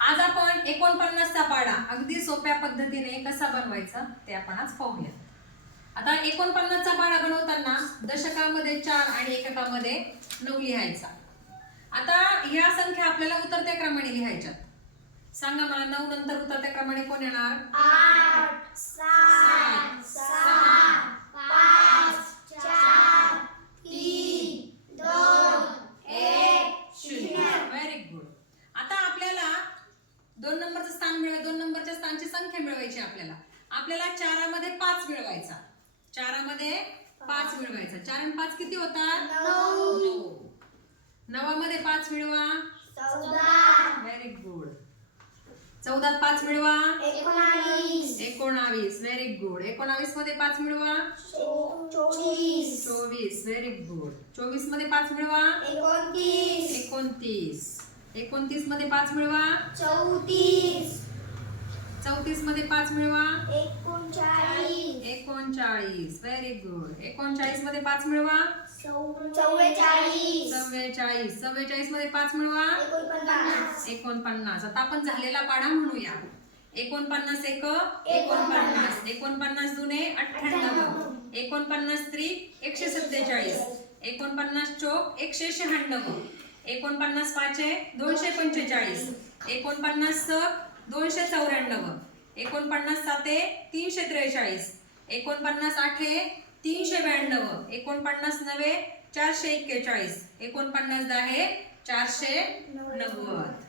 आज आपण 49चा पाढा अगदी सोप्या पद्धतीने कसा बनवायचा ते आपण आज पाहूया. आता 49चा पाढा बनवताना दशकामध्ये 4 आणि एककामध्ये 9 लिहायचा. आता ह्या संख्या आपल्याला उतरत्या क्रमाने लिहायच्या. सांगा मला 9 नंतर उतरत्या क्रमाने कोण येणार? 8 7 6 5 4 3 2 1 0. Very good. आता आपल्याला 2 नंबरचं स्थान मिळवायचं. 2 नंबरच्या स्थानची संख्या मिळवायची आपल्याला 4 मध्ये 5 मिळवायचा. 4 मध्ये 5 मिळवायचा. 4 आणि 5 किती होतात? 9. 9 मध्ये 5 मिळवा. 14. Very good. 14 5 मिळवा. 19. 19. Very good. 19 मध्ये 5 मिळवा. 24. 24. Very good. 24 मध्ये 5 मिळवा. 29. 29. 29 मध्ये 5 मिळवा. 34. 34 मध्ये 5 मिळवा. 39. 39. Very good. 39 मध्ये 5 मिळवा. 44. 44. 44 मध्ये 5 मिळवा. 49. 49. आता आपण झालेला पाढा म्हणूया. 49 एक 49. 49 दुने 98. 49 त्रिक 147. 49 चौक 196. 49 पाचे 245. 49 सक 294. 49 साते 343. 49 आठे 392. 49 नवे 441. 49 दहे 490.